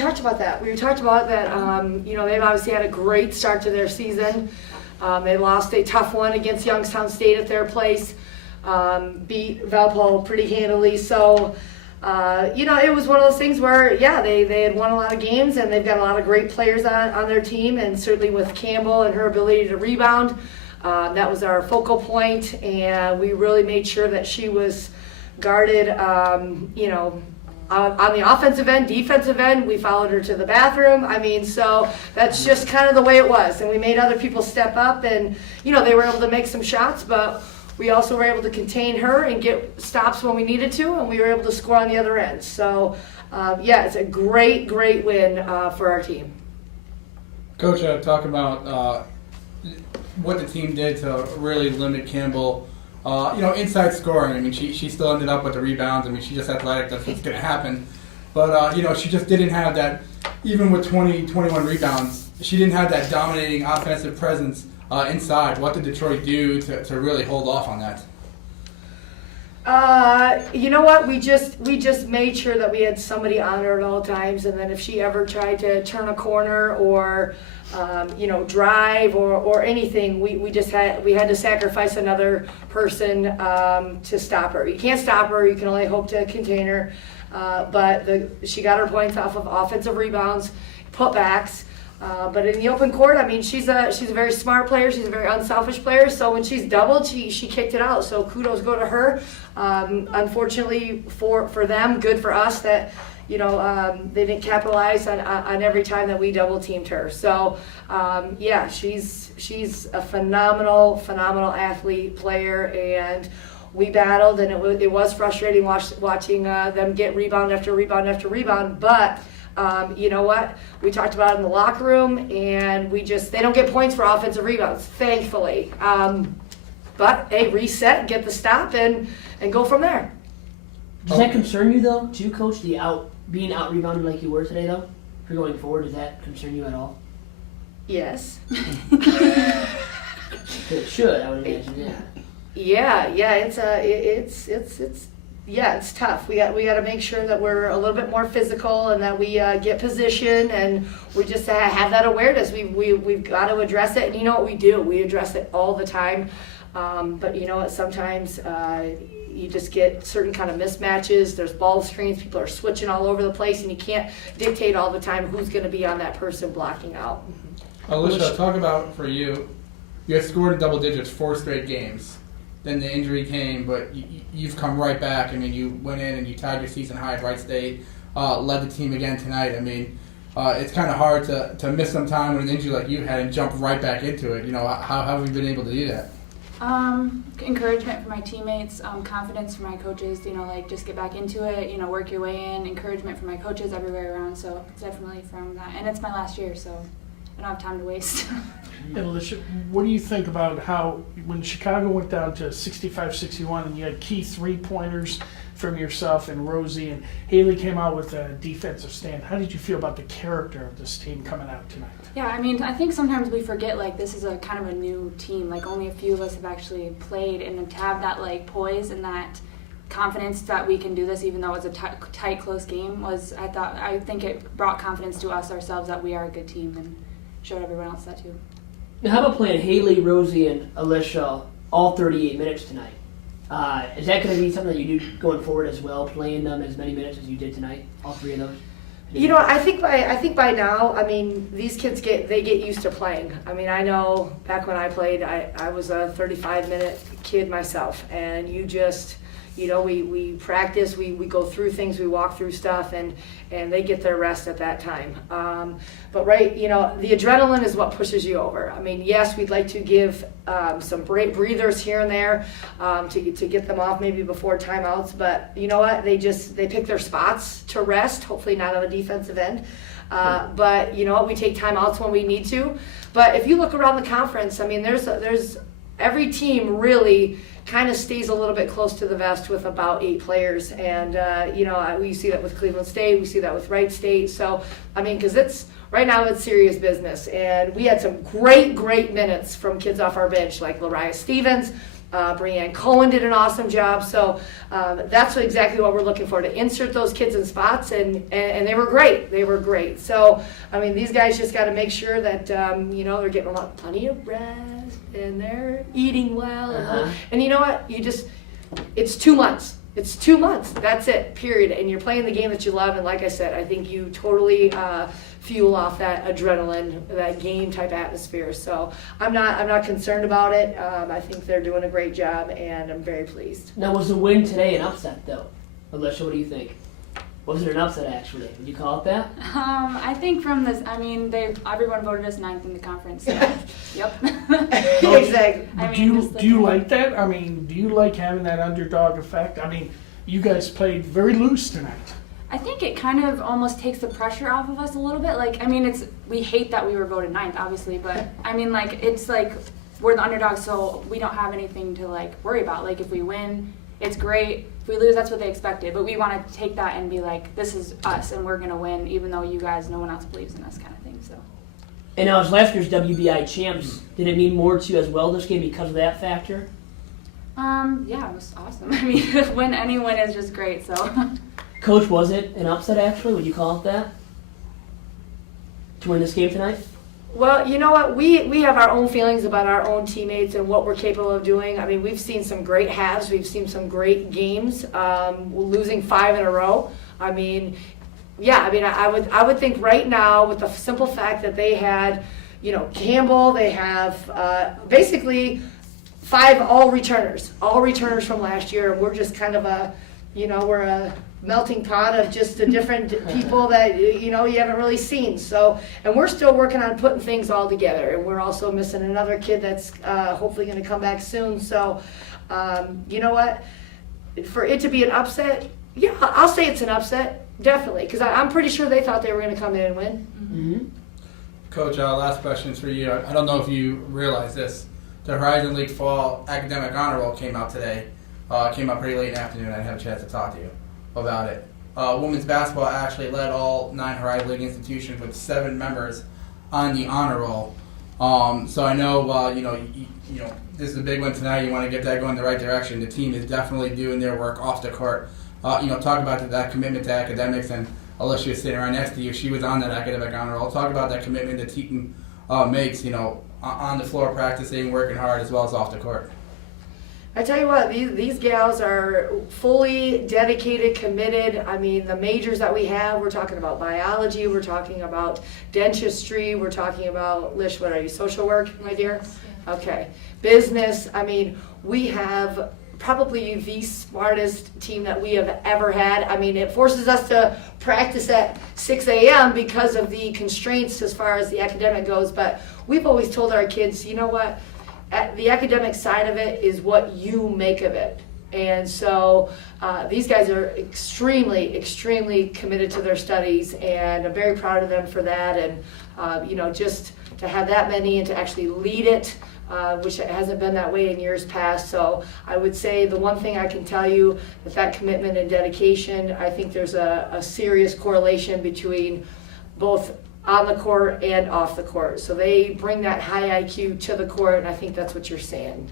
talked about that. They've obviously had a great start to their season. They lost a tough one against Youngstown State at their place, beat Valpo pretty handily. So, it was one of those things where, they had won a lot of games, and they've got a lot of great players on their team, and certainly with Campbell and her ability to rebound, that was our focal point, and we really made sure that she was guarded, on the offensive end, defensive end. We followed her to the bathroom. So that's just kind of the way it was. And we made other people step up, and, they were able to make some shots, but we also were able to contain her and get stops when we needed to, and we were able to score on the other end. So, it's a great, great win for our team. Coach, talk about what the team did to really limit Campbell. Inside scoring. She still ended up with the rebounds. She's just athletic. That's what's going to happen. But, she just didn't have that, even with 21 rebounds, she didn't have that dominating offensive presence inside. What did Detroit do to really hold off on that? You know what? We just made sure that we had somebody on her at all times, and then if she ever tried to turn a corner or drive or anything, we had to sacrifice another person to stop her. You can't stop her. You can only hope to contain her. But she got her points off of offensive rebounds, putbacks. But in the open court, she's a very smart player. She's a very unselfish player. So when she's doubled, she kicked it out. So kudos go to her. Unfortunately for them, good for us that they didn't capitalize on every time that we double teamed her. So she's a phenomenal athlete, player, and we battled, and it was frustrating watching them get rebound after rebound after rebound, but. You know what? We talked about it in the locker room, and they don't get points for offensive rebounds, thankfully. But, hey, reset, get the stop, and go from there. Does that concern you, though, too, Coach, being out-rebounded like you were today, though? For going forward, does that concern you at all? Yes. It should, I would imagine, yeah. It's tough. We got to make sure that we're a little bit more physical and that we get position, and we just have that awareness. We've got to address it, and you know what we do? We address it all the time. But you know what? Sometimes you just get certain kind of mismatches. There's ball screens. People are switching all over the place, and you can't dictate all the time who's going to be on that person blocking out. Ellisha, talk about for you. You have scored in double digits 4 straight games. Then the injury came, but you've come right back. You went in and you tied your season high at Wright State, led the team again tonight. It's kind of hard to miss some time with an injury like you had and jump right back into it. How have you been able to do that? Encouragement from my teammates, confidence from my coaches, just get back into it, work your way in, encouragement from my coaches everywhere around. So it's definitely from that. And it's my last year, so I don't have time to waste. Ellisha, what do you think about how when Chicago went down to 65-61 and you had key 3-pointers from yourself and Rosie, and Haley came out with a defensive stand, how did you feel about the character of this team coming out tonight? Yeah, I think sometimes we forget this is a kind of a new team. Only a few of us have actually played, and to have that poise and that confidence that we can do this, even though it was a tight, close game, I think it brought confidence to us ourselves that we are a good team, and showed everyone else that too. Now, how about playing Haley, Rosie, and Ellisha all 38 minutes tonight? Is that going to be something that you do going forward as well, playing them as many minutes as you did tonight, all 3 of those? I think by now, these kids get used to playing. I know back when I played, I was a 35-minute kid myself, and we practice, we go through things, we walk through stuff, and they get their rest at that time. But the adrenaline is what pushes you over. Yes, we'd like to give some breathers here and there to get them off maybe before timeouts, but you know what? They pick their spots to rest, hopefully not on the defensive end. But you know what? We take timeouts when we need to. But if you look around the conference, there's every team really kind of stays a little bit close to the vest with about 8 players, and we see that with Cleveland State, we see that with Wright State. So because right now it's serious business, and we had some great minutes from kids off our bench like Lariah Stevens, Brianne Cohen did an awesome job. So that's exactly what we're looking for, to insert those kids in spots, and they were great. They were great. So, I mean, these guys just got to make sure that, they're getting plenty of rest and they're eating well. And you know what? It's 2 months. It's 2 months. That's it, period. And you're playing the game that you love. And like I said, I think you totally fuel off that adrenaline, that game type atmosphere. So I'm not concerned about it. I think they're doing a great job, and I'm very pleased. Now, was the win today an upset, though? Ellisha, what do you think? Was it an upset, actually? Would you call it that? I think from this, I mean, everyone voted us 9th in the conference. So, yep. Exactly. Do you like that? I mean, do you like having that underdog effect? I mean, you guys played very loose tonight. I think it kind of almost takes the pressure off of us a little bit. Like, I mean, we hate that we were voted 9th, obviously, but I mean, like, it's like we're the underdogs, so we don't have anything to like worry about. Like, if we win, it's great. If we lose, that's what they expected. But we want to take that and be like, this is us, and we're gonna win, even though you guys, no one else believes in us, kind of thing. So. And now, as last year's WBI champs, did it mean more to you as well this game because of that factor? Yeah, it was awesome. I mean, win any win is just great. So. Coach, was it an upset, actually? Would you call it that? To win this game tonight? Well, you know what? We have our own feelings about our own teammates and what we're capable of doing. I mean, we've seen some great halves. We've seen some great games. Losing 5 in a row. I mean, yeah. I mean, I would think right now, with the simple fact that they had, Campbell. They have basically 5 all returners from last year, and we're just kind of we're a melting pot of just the different people that you haven't really seen. So, and we're still working on putting things all together, and we're also missing another kid that's hopefully going to come back soon. So, you know what? For it to be an upset, yeah, I'll say it's an upset, definitely, because I'm pretty sure they thought they were going to come in and win. Mm-hmm. Coach, last question is for you. I don't know if you realize this. The Horizon League Fall Academic Honor Roll came out today. Came out pretty late in the afternoon. I didn't have a chance to talk to you about it. Women's basketball actually led all 9 Horizon League institutions with 7 members on the honor roll. So I know, this is a big one tonight. You want to get that going in the right direction. The team is definitely doing their work off the court. Talk about that commitment to academics, and Ellisha is sitting right next to you. She was on that academic honor roll. Talk about that commitment that Teton makes, on the floor practicing, working hard, as well as off the court. I tell you what, these gals are fully dedicated, committed. I mean, the majors that we have, we're talking about biology, we're talking about dentistry, we're talking about, Lish, what are you, social work, my dear? Okay. Business. I mean, we have probably the smartest team that we have ever had. I mean, it forces us to practice at 6 a.m. because of the constraints as far as the academic goes, but we've always told our kids, you know what? The academic side of it is what you make of it. And so these guys are extremely, extremely committed to their studies, and I'm very proud of them for that. And, just to have that many and to actually lead it, which it hasn't been that way in years past. So I would say the one thing I can tell you, with that commitment and dedication, I think there's a serious correlation between both on the court and off the court. So they bring that high IQ to the court, and I think that's what you're saying.